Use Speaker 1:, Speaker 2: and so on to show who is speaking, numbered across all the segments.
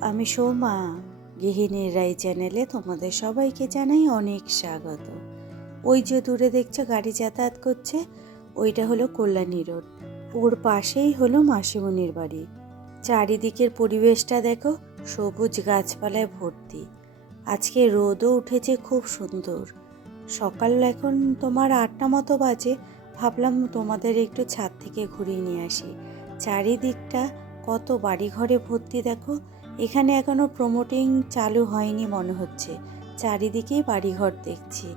Speaker 1: আমি সৌমা, গৃহিণীর রাই চ্যানেলে তোমাদের সবাইকে জানাই অনেক স্বাগত। ওই যে দূরে দেখছ গাড়ি যাতায়াত করছে, ওইটা হলো কল্যাণী রোড। ওর পাশেই হলো মাসিমণির বাড়ি। চারিদিকের পরিবেশটা দেখো, সবুজ গাছপালায় ভর্তি। আজকে রোদও উঠেছে খুব সুন্দর। সকাল এখন তোমার আটটা মতো বাজে, ভাবলাম তোমাদের একটু ছাদ থেকে ঘুরিয়ে নিয়ে আসি। চারিদিকটা কত বাড়িঘরে ভর্তি দেখো এখানে এখনও প্রমোটিং চালু হয়নি মনে হচ্ছে। চারিদিকেই বাড়িঘর দেখছি।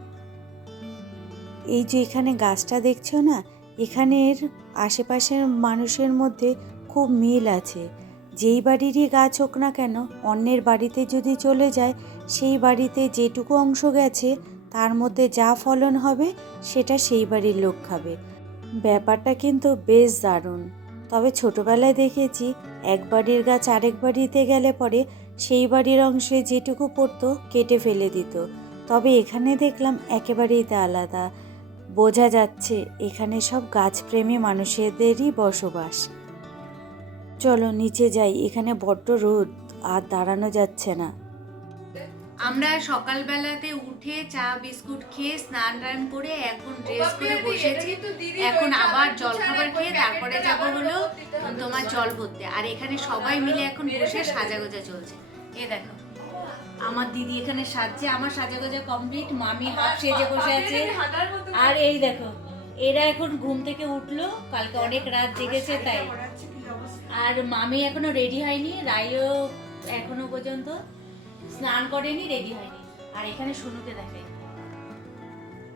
Speaker 1: এই যে এখানে গাছটা দেখছ না, এখানের আশেপাশের মানুষের মধ্যে খুব মিল আছে। যেই বাড়িরই গাছ হোক না কেন, অন্যের বাড়িতে যদি চলে যায়, সেই বাড়িতে যেটুকু অংশ গেছে, তার মধ্যে যা ফলন হবে, সেটা সেই বাড়ির লোক খাবে। ব্যাপারটা কিন্তু বেশ দারুণ। তবে ছোটবেলায় দেখেছি এক বাড়ির গাছ আরেক বাড়িতে গেলে পরে সেই বাড়ির অংশে যেটুকু পড়তো কেটে ফেলে দিত। তবে এখানে দেখলাম একেবারেই তা আলাদা। বোঝা যাচ্ছে এখানে সব গাছপ্রেমী মানুষদেরই বসবাস। চলো নিচে যাই, এখানে বড্ড রোদ আর দাঁড়ানো যাচ্ছে না।
Speaker 2: আমরা সকালবেলাতে উঠে চা বিস্কুট খেয়ে স্নান টান করে এখন ড্রেস করে বসেছি। এখন আবার জল খাবার খেয়ে তারপরে যাব হলো তোমার জল ভরতে। আর এখানে সবাই মিলে এখন বসে সাজাগোজা চলছে। এ দেখো আমার দিদি এখানে সাজছে আমার সাজাগোজা কমপ্লিট মামি হাফ সেজে বসে আছে। আর এই দেখো এরা এখন ঘুম থেকে উঠল কালকে অনেক রাত জেগেছে তাই। আর মামি এখনও রেডি হয়নি রাইও এখনও পর্যন্ত। স্নান করেনি রেডি হয়নি। আর এখানে শুনুকে দেখে।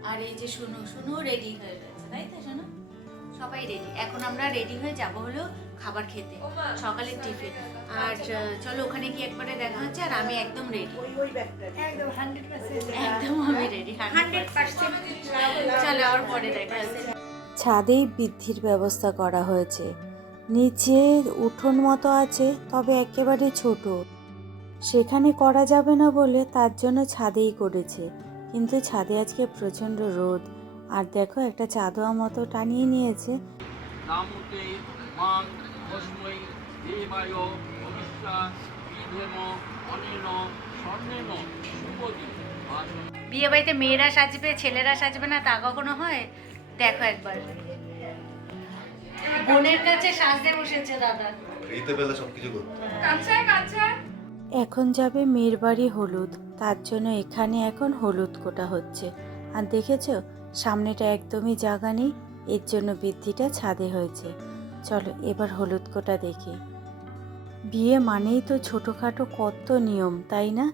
Speaker 2: আর এই যে শুনু শুনু রেডি হয়ে গেছে তাই তো শুনু সবাই রেডি এখন আমরা রেডি হয়ে যাব হলো খাবার খেতে সকালের টিফিন। আর চলো ওখানে গিয়ে একবারে দেখা হচ্ছে আর আমি একদম রেডি একদম আমি রেডি হান্ড্রেড পার্সেন্ট চলো আর পরে দেখা হচ্ছে।
Speaker 1: ছাদেই বৃদ্ধির ব্যবস্থা করা হয়েছে। নিচে উঠোন মতো আছে তবে একেবারে ছোট। সেখানে করা যাবে না বলে তার জন্য ছাদেই করেছে। কিন্তু ছাদে আজকে প্রচণ্ড রোদ। আর দেখো একটা চাদোয়া মতো টানিয়ে নিয়েছে।
Speaker 2: বিয়ে বাড়িতে মেয়েরা সাজবে ছেলেরা সাজবে না তা কখনো হয়? দেখো একবার। বোনের কাছে সাজতে বসেছে দাদা।
Speaker 3: ফ্রিতে পেলে সবকিছু করতে।
Speaker 1: এখন যাবে মেয়ের বাড়ি হলুদ, তার জন্য এখানে এখন হলুদ কোটা হচ্ছে। আর দেখেছ, সামনেটা একদমই জায়গা নেই, এর জন্য বৃদ্ধিটা ছাদে হয়েছে। চলো, এবার হলুদ কোটা দেখি। বিয়ে মানেই তো ছোটোখাটো কত নিয়ম, তাই না?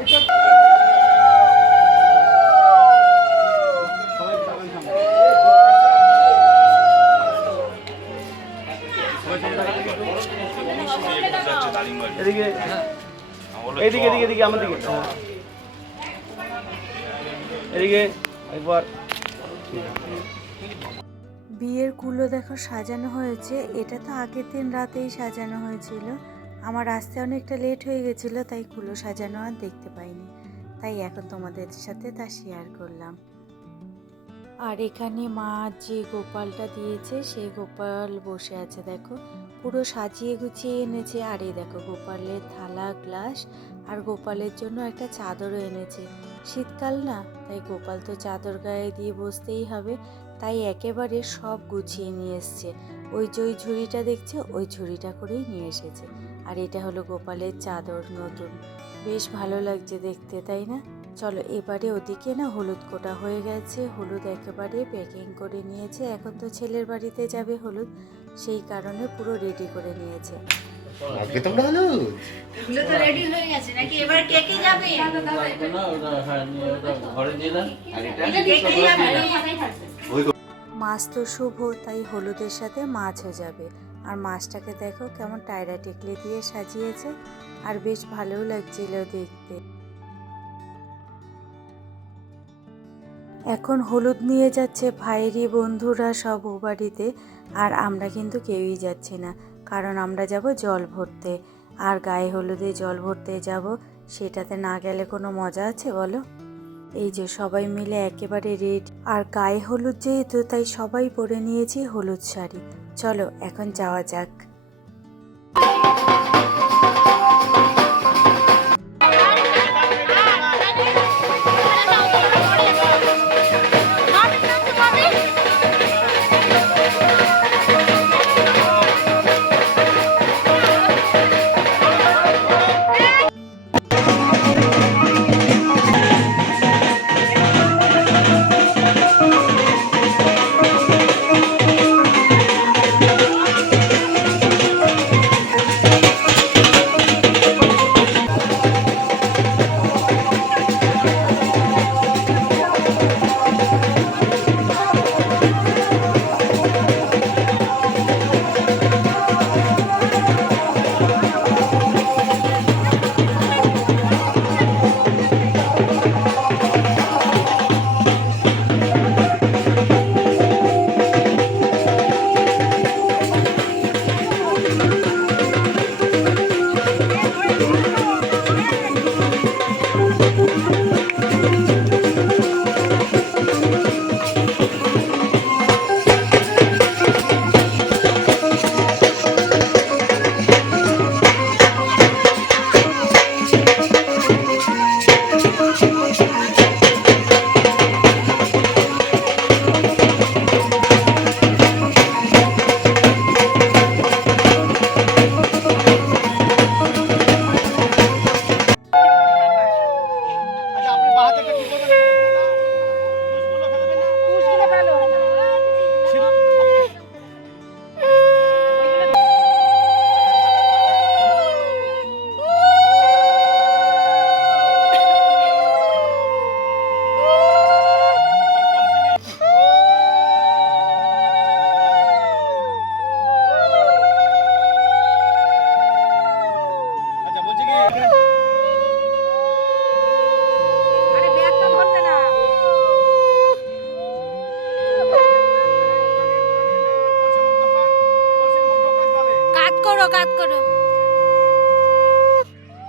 Speaker 4: এদিকে এদিকে আমার দিকে। এদিকে, একবার।
Speaker 1: বিয়ের কুলো দেখো সাজানো হয়েছে। এটা তো আগের দিন রাতেই সাজানো হয়েছিল। আমার আসতে অনেকটা লেট হয়ে গেছিল, তাই কুলো সাজানো আর দেখতে পাইনি। তাই এখন তোমাদের সাথে তা শেয়ার করলাম। আর এখানে মা যে গোপালটা দিয়েছে সেই গোপাল বসে আছে, দেখো। পুরো সাজিয়ে গুছিয়ে এনেছে। আর এই দেখো, গোপালের থালা, গ্লাস আর গোপালের জন্য একটা চাদরও এনেছে। শীতকাল না, তাই গোপাল তো চাদর গায়ে দিয়ে বসতেই হবে, তাই একেবারে সব গুছিয়ে নিয়ে এসছে। ওই যে ওই ঝুড়িটা দেখছে, ওই ঝুড়িটা করেই নিয়ে এসেছে। আর এটা হলো গোপালের চাদর নতুন। বেশ ভালো লাগছে দেখতে, তাই না? চলো, এবারে ওদিকে না হলুদ কোটা হয়ে গেছে। হলুদ একেবারে প্যাকিং করে নিয়েছে। এখন তো ছেলের বাড়িতে যাবে হলুদ। সেই কারণে পুরো রেডি করে নিয়েছে।
Speaker 3: আজকে তোমরা হলো।
Speaker 2: এগুলো তো রেডি হয়ে গেছে নাকি এবার কে কে যাবে?
Speaker 4: ঘরে দিয়ে আর এটা
Speaker 2: কে কে যাবে।
Speaker 1: মাছ তো শুভ তাই হলুদের সাথে মাছও যাবে। আর মাছটাকে দেখো কেমন টায়রা টেকলি দিয়ে সাজিয়েছে আর বেশ ভালোও লাগছিল দেখতে। এখন হলুদ নিয়ে যাচ্ছে ভাইয়েরই বন্ধুরা সব ও বাড়িতে। আর আমরা কিন্তু কেউই যাচ্ছি না, কারণ আমরা যাব জল ভরতে। আর গায়ে হলুদে জল ভরতে যাব, সেটাতে না গেলে কোনো মজা আছে বলো? এই যে সবাই মিলে একেবারে রেড। আর গায়ে হলুদ যেহেতু, তাই সবাই পরে নিয়েছি হলুদ শাড়ি। চলো, এখন যাওয়া যাক।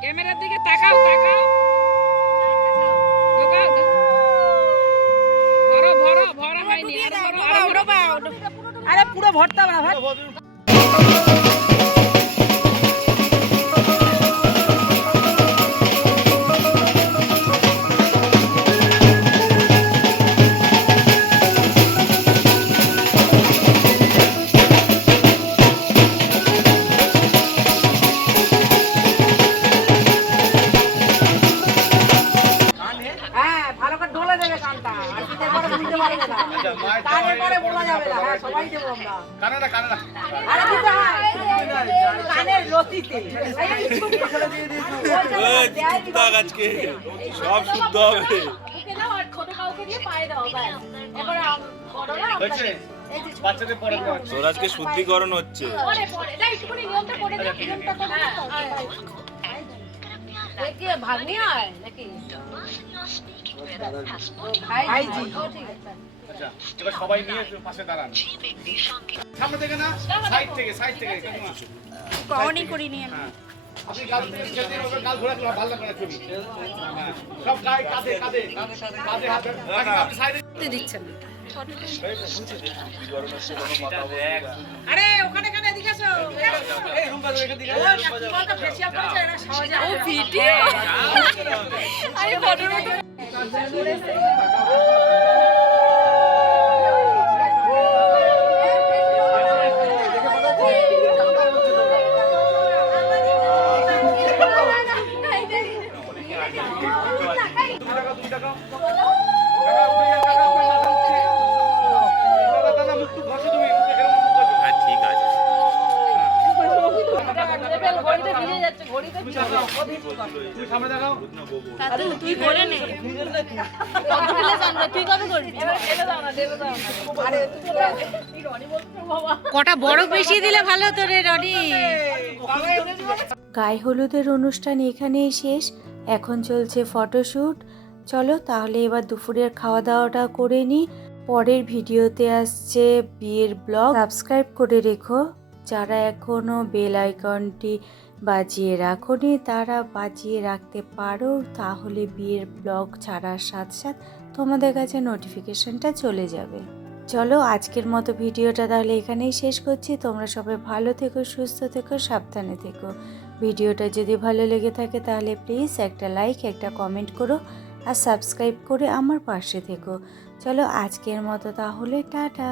Speaker 5: ক্যামেরার দিকে তাকাও তাকাও। ভরো ভরো ভরা হয়নি। আরে
Speaker 6: পুরো ভরতে আমরা।
Speaker 4: কানে না
Speaker 6: আরে দিতে হয়। কানের লতিতে
Speaker 4: আজকে। সব শুদ্ধ হবে।
Speaker 7: তোর আজকে শুদ্ধিকরণ হচ্ছে।
Speaker 5: ভাগ্নি হয় নাকি?
Speaker 6: ভাইজি।
Speaker 4: আচ্ছা এবার সবাই নিয়ে পাশে দাঁড়ান। সামনে থেকে না সাইড থেকে সাইড থেকে
Speaker 2: কখনই করিনি আমি
Speaker 4: হ্যাঁ। আপনি গাল থেকে খেলতে হবে গাল ঘোরা ভালো লাগবে না ছবি হ্যাঁ। সব গায়ে কাঁধে কাঁধে কাঁধে হাত আপনি সাইডে
Speaker 5: দিচ্ছেন
Speaker 6: আরে ওখানে কেন এদিকে এসো
Speaker 4: এই রুমটা রেখে দিকে
Speaker 6: ফেসিয়াল করেছে এরা সহজে
Speaker 5: ও ভিডিও? আরে ফটো
Speaker 2: কটা বড় বেশি দিলে ভালো তো রে রনি।
Speaker 1: গায়ে হলুদের অনুষ্ঠান এখানেই শেষ। এখন চলছে ফটোশ্যুট চলো তাহলে এবার দুপুরের খাওয়া দাওয়াটা করে নিই পরের ভিডিওতে আসছে বিয়ের ব্লগ। সাবস্ক্রাইব করে রেখো। যারা এখনও বেল আইকনটি বাজিয়ে রাখোনি তারা বাজিয়ে রাখতে পারো, তাহলে বিয়ের ব্লগ ছাড়ার সাথে সাথে তোমাদের কাছে নোটিফিকেশনটা চলে যাবে। চলো, আজকের মতো ভিডিওটা তাহলে এখানেই শেষ করছি। তোমরা সবাই ভালো থেকো, সুস্থ থেকো, সাবধানে থেকো। ভিডিওটা যদি ভালো লেগে থাকে তাহলে প্লিজ একটা লাইক একটা কমেন্ট করো আর সাবস্ক্রাইব করে আমার পাশে থেকো। চলো, আজকের মতো তাহলে, টাটা।